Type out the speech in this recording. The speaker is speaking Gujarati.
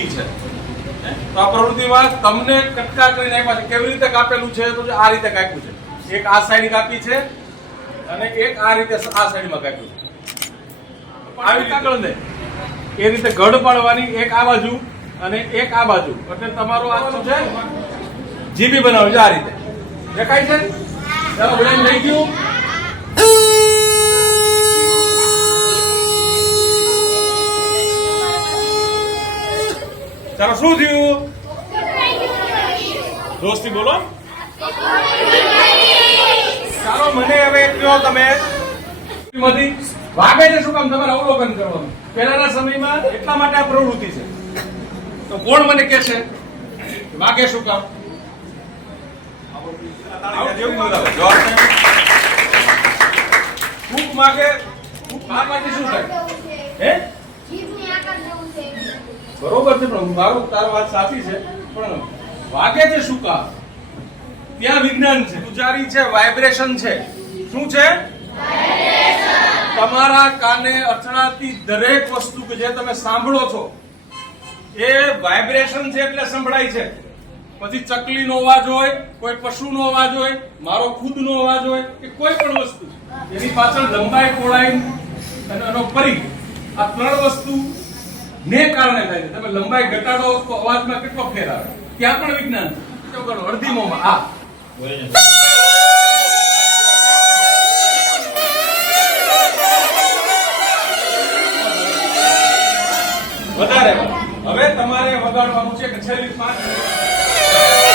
પ્રવૃત્તિ છે. તો આ પ્રવૃત્તિમાં તમને કટકા કરીને આપ્યા છે. કેવી રીતે કાપેલું છે? તો આ રીતે કાપ્યું છે. એક આ સાઈડ કાપી છે અને એક આ રીતે આ સાઈડમાં કાપ્યું છે. આવી કાગળ ને એ રીતે ગઢ પાડવાની, એક આ બાજુ અને એક આ બાજુ, એટલે તમારો આ શું છે જીબી બનાવ્યું છે. આ રીતે દેખાય છે? ચાલો બધાને થઈ ગયું. ચાલો શું થયું? દોસ્તી બોલો. ચાલો મને હવે કહો તમે વાગે છે શું કામ? તમારે અવલોકન કરવાનું. પહેલાના સમયમાં એટલા માટે આ પ્રવૃત્તિ છે. તો કોણ મને કહે છે વાગે શું કામ? ફૂંક માગે, ફૂંક મારવાથી શું થાય? હે બરોબર છે, પણ મારું તારી વાત સાચી છે, પણ વાગે છે શું કામ? ત્યાં વિજ્ઞાન છે, પૂજારી છે, વાઇબ્રેશન છે. શું છે? તમારા કાને અથડાતી દરેક વસ્તુ કે જે તમે સાંભળો છો એ વાઇબ્રેશન છે, એટલે સંભળાય છે. પછી ચકલીનો અવાજ હોય, કોઈ પશુનો અવાજ હોય, મારો ખુદનો અવાજ હોય કે કોઈ પણ વસ્તુ, એની પાછળ લંબાઈ, પહોળાઈ અને એનો પરિઘ, આ ત્રણ વસ્તુ ને કારણે થાય છે. તમે લંબાઈ ઘટાડો તો અવાજમાં કેટલો ફેર આવે? ત્યાં પણ વિજ્ઞાન છે. અડધી મોમાં આ વધારે. હવે તમારે વગાડવાનું છે કે છેલ્લી 5